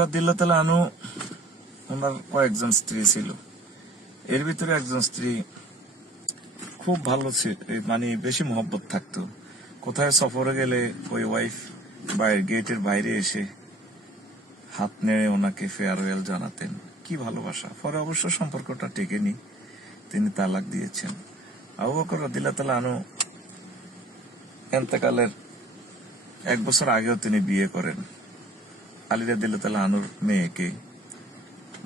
রাদিয়াল্লাহু তাআলা আনহু ওনার কয়েকজন স্ত্রী ছিল। এর ভিতরে একজন স্ত্রী খুব ভালো ছিল, মানে বেশি মহব্বত থাকতো। কোথায় সফরে গেলে ওই ওয়াইফ গেটের বাইরে এসে হাত নেড়ে ওনাকে ফেয়ারওয়েল জানাতেন। কি ভালোবাসা! পরে অবশ্য সম্পর্কটা টেকেনি, তিনি তালাক দিয়েছেন। আবু বকর রাদিয়াল্লাহু তাআলা আনহু ইন্তেকালের 1 বছর আগেও তিনি বিয়ে করেন আলী রাদিয়াল্লাহু তাআলা আনহুর মেয়েকে,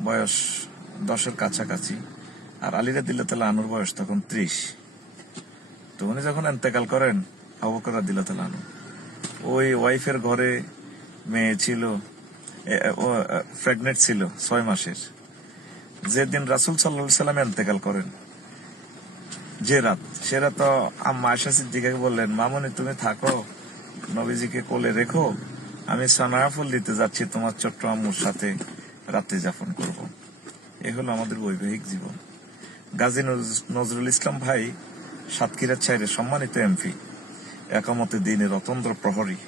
বয়স 10-এর কাছাকাছি। আর আলী রাদিয়াল্লাহু তাআলা আনহুর বয়স তখন 30। তো উনি যখন ইন্তেকাল করেন, আবু বকর রাদিয়াল্লাহু তাআলা আনহু, ওই ওয়াইফের ঘরে মেয়ে ছিল, প্রেগনেন্ট ছিল 6 মাসের। যেদিন রাসূল সাল্লাল্লাহু আলাইহি সাল্লাম ইন্তেকাল করেন, যে রাত, সে রাত আম্মা আয়েশা সিদ্দিকাকে বললেন, মামুনি তুমি থাকো, নবীজিকে কোলে রেখো, আমি সানাফুল দিতে যাচ্ছি, তোমার ছোট্ট আম্মুর সাথে রাত্রি যাপন করব। এ হলো আমাদের বৈবাহিক জীবন। গাজী নজরুল ইসলাম ভাই সাতক্ষীরার ছাইরে সম্মানিত এমপি, একামতে দ্বীনের অতন্দ্র প্রহরী,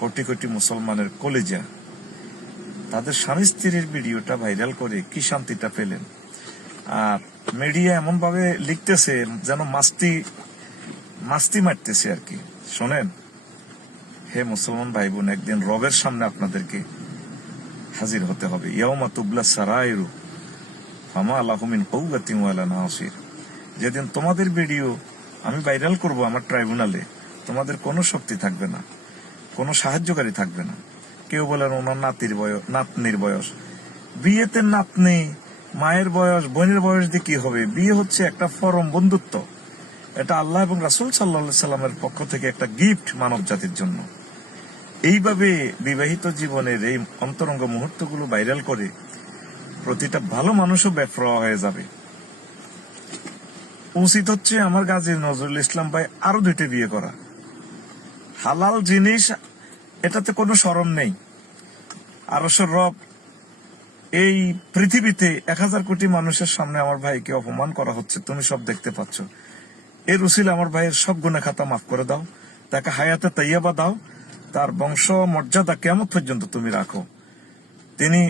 কোটি কোটি মুসলমানের কলিজা, তাদের স্বামী স্ত্রীর ভিডিওটা ভাইরাল করে কি শান্তিটা পেলেন। আর মিডিয়া এমন ভাবে লিখতেছে যেন মাস্তি মারতেছে আর কি। শোনেন, হে মুসলমান ভাই বোন, একদিন রবের সামনে আপনাদেরকে হাজির হতে হবে। ইয়াউমা তুবলা সারাইরু ফামা আলাহু মিন কুওয়াতিন ওয়ালা নাসির। যেদিন তোমাদের ভিডিও আমি ভাইরাল করব আমার ট্রাইব্যুনালে, তোমাদের কোনো শক্তি থাকবে না, কোনো সাহায্যকারী থাকবে না। কেউ বলেন ওনার নাতনির বয়স, বিয়েতে নাতনি, মায়ের বয়স, বোনের বয়স দিয়ে কি হবে? বিয়ে হচ্ছে একটা পরম বন্ধুত্ব, এটা আল্লাহ এবং রাসূল সাল্লাল্লাহু আলাইহি সাল্লামের পক্ষ থেকে একটা গিফট মানব জাতির জন্য। এইভাবে বিবাহিত জীবনের এই অন্তরঙ্গ মুহূর্তগুলো ভাইরাল করে প্রতিটা ভালো মানুষও বেপরোয়া হয়ে যাবে। উচিত হচ্ছে আমার গাজী নজরুল ইসলাম ভাই আরো 2টি বিয়ে করা। হালাল জিনিস, এটাতে কোনো শরম নেই। আরশের রব এই পৃথিবীতে 1000 কোটি মানুষের সামনে আমার ভাইকে অপমান করা হচ্ছে, তুমি সব দেখতে পাচ্ছ। এর উসিলা আমার ভাইয়ের সব গুনাহ খাতা মাফ করে দাও, তাকে হায়াতে তাইয়্যিবা দাও, তার বংশ মর্যাদা কিয়ামত পর্যন্ত তুমি রাখো। তিনি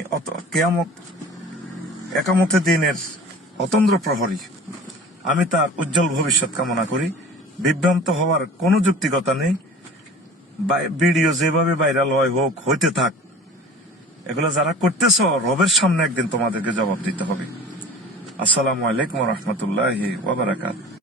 একামতে দ্বীনের অতন্দ্র প্রহরী। আমি তার উজ্জ্বল ভবিষ্যৎ কামনা করি। বিভ্রান্ত হওয়ার কোনো যুক্তিকতা নেই। ভিডিও যেভাবে ভাইরাল হইতে থাক। এগুলো যারা করতেছ, রবের সামনে একদিন তোমাদেরকে জবাব দিতে হবে। আসসালামু আলাইকুম ওয়া রাহমাতুল্লাহি ওয়া বারাকাতুহু।